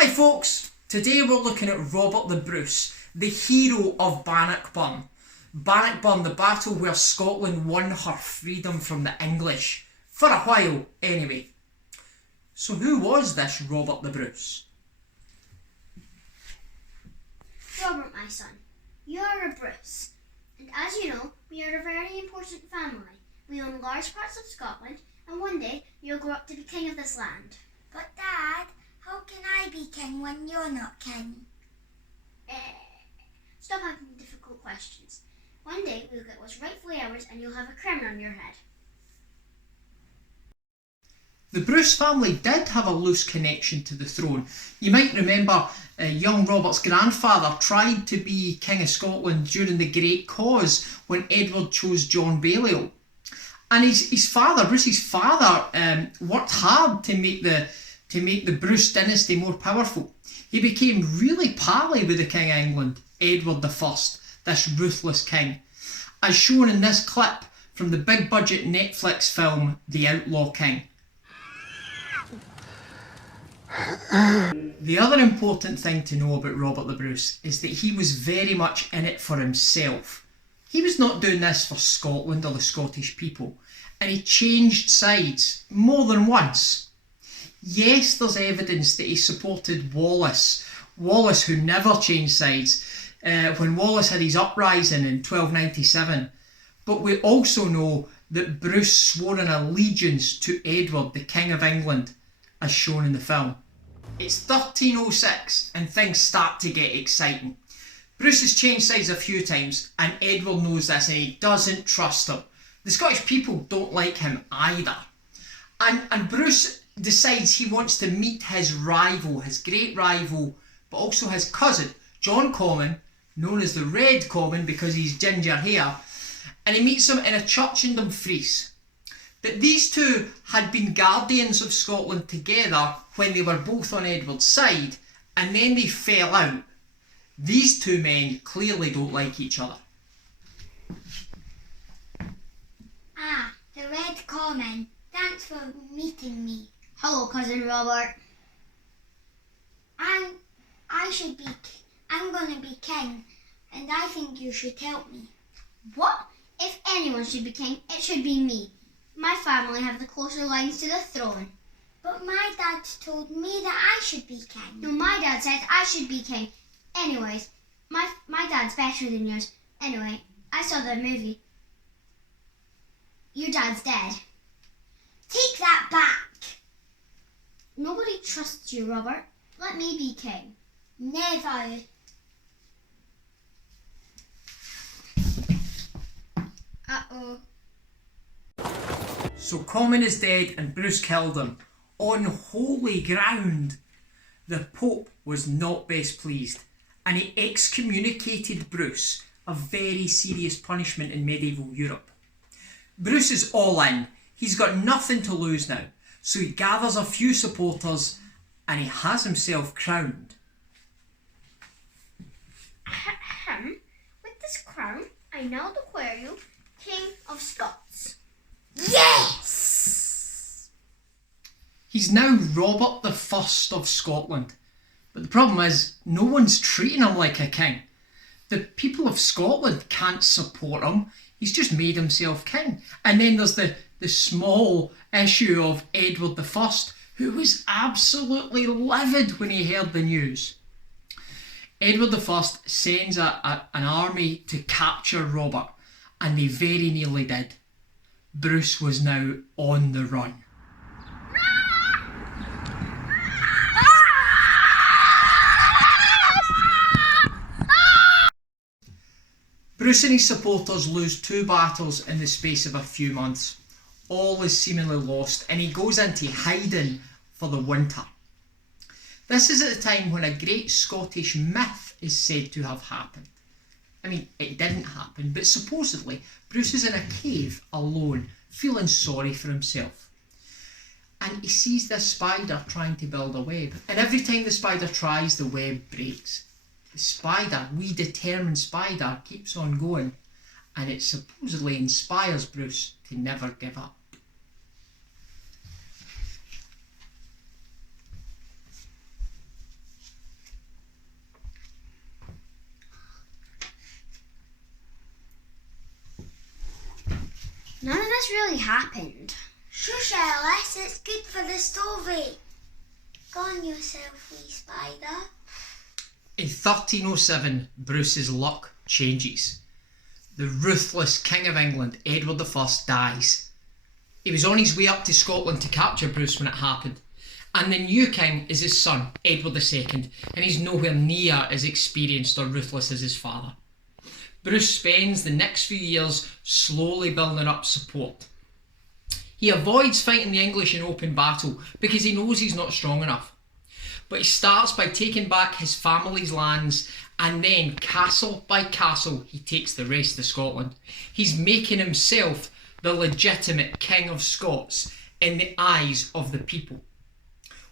Hi folks, today we're looking at Robert the Bruce, the hero of Bannockburn. Bannockburn, the battle where Scotland won her freedom from the English. For a while, anyway. So who was this Robert the Bruce? Robert, my son, you are a Bruce, and as you know, we are a very important family. We own large parts of Scotland, and one day you'll grow up to be king of this land. But Dad, how can I be king when you're not king? Stop asking difficult questions. One day we'll get what's rightfully ours and you'll have a crown on your head. The Bruce family did have a loose connection to the throne. You might remember young Robert's grandfather tried to be King of Scotland during the Great Cause when Edward chose John Balliol. And his father, Bruce's father, worked hard to make the Bruce dynasty more powerful. He became really pally with the King of England, Edward I, this ruthless king, as shown in this clip from the big budget Netflix film The Outlaw King. The other important thing to know about Robert the Bruce is that he was very much in it for himself. He was not doing this for Scotland or the Scottish people, and he changed sides more than once. Yes, there's evidence that he supported Wallace who never changed sides, when Wallace had his uprising in 1297. But we also know that Bruce swore an allegiance to Edward, the King of England, as shown in the film. It's 1306 and things start to get exciting. Bruce has changed sides a few times and Edward knows this and he doesn't trust him. The Scottish people don't like him either. And Bruce decides he wants to meet his rival, his great rival, but also his cousin, John Comyn, known as the Red Comyn because he's ginger hair, and he meets him in a church in Dumfries. But these two had been guardians of Scotland together when they were both on Edward's side, and then they fell out. These two men clearly don't like each other. Ah, the Red Comyn. Thanks for meeting me. Hello, Cousin Robert. I'm gonna be king, and I think you should help me. What? If anyone should be king, it should be me. My family have the closer lines to the throne. But my dad told me that I should be king. No, my dad said I should be king. Anyways, my dad's better than yours. Anyway, I saw the movie. Your dad's dead. Take that back. Nobody trusts you, Robert. Let me be king. Never. Uh-oh. So Comyn is dead and Bruce killed him. On holy ground. The Pope was not best pleased and he excommunicated Bruce, a very serious punishment in medieval Europe. Bruce is all in. He's got nothing to lose now, so he gathers a few supporters and he has himself crowned. With this crown, I now declare you King of Scots. Yes! He's now Robert the First of Scotland. But the problem is, no one's treating him like a king. The people of Scotland can't support him. He's just made himself king. And then there's the small issue of Edward I, who was absolutely livid when he heard the news. Edward I sends an army to capture Robert, and they very nearly did. Bruce was now on the run. Bruce and his supporters lose 2 battles in the space of a few months. All is seemingly lost and he goes into hiding for the winter. This is at the time when a great Scottish myth is said to have happened. I mean, it didn't happen, but supposedly Bruce is in a cave alone, feeling sorry for himself. And he sees this spider trying to build a web, and every time the spider tries, the web breaks. The spider, wee determined spider, keeps on going, and it supposedly inspires Bruce to never give up. this really happened. Shush, Alice, it's good for the story. Go on yourself, wee spider. In 1307, Bruce's luck changes. The ruthless King of England, Edward I, dies. He was on his way up to Scotland to capture Bruce when it happened. And the new king is his son, Edward II, and he's nowhere near as experienced or ruthless as his father. Bruce spends the next few years slowly building up support. He avoids fighting the English in open battle because he knows he's not strong enough. But he starts by taking back his family's lands, and then castle by castle he takes the rest of Scotland. He's making himself the legitimate King of Scots in the eyes of the people.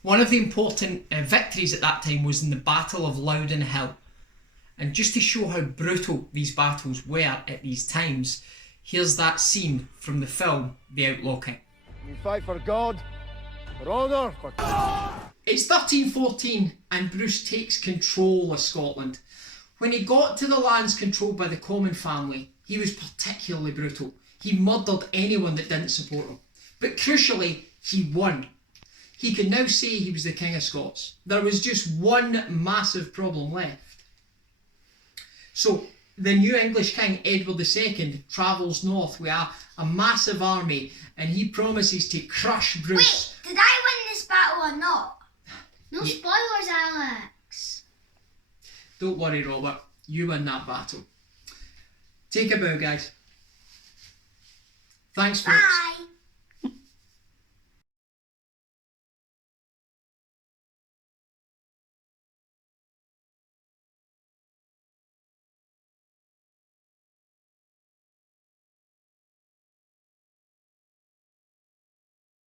One of the important victories at that time was in the Battle of Loudon Hill. And just to show how brutal these battles were at these times, here's that scene from the film The Outlaw King. We fight for God, for honour, for... It's 1314 and Bruce takes control of Scotland. When he got to the lands controlled by the Comyn family, he was particularly brutal. He murdered anyone that didn't support him. But crucially, he won. He could now say he was the King of Scots. There was just one massive problem left. So, the new English king, Edward II, travels north with a massive army, and he promises to crush Bruce. Wait, did I win this battle or not? No spoilers, Alex. Don't worry, Robert. You win that battle. Take a bow, guys. Thanks, folks. Bye.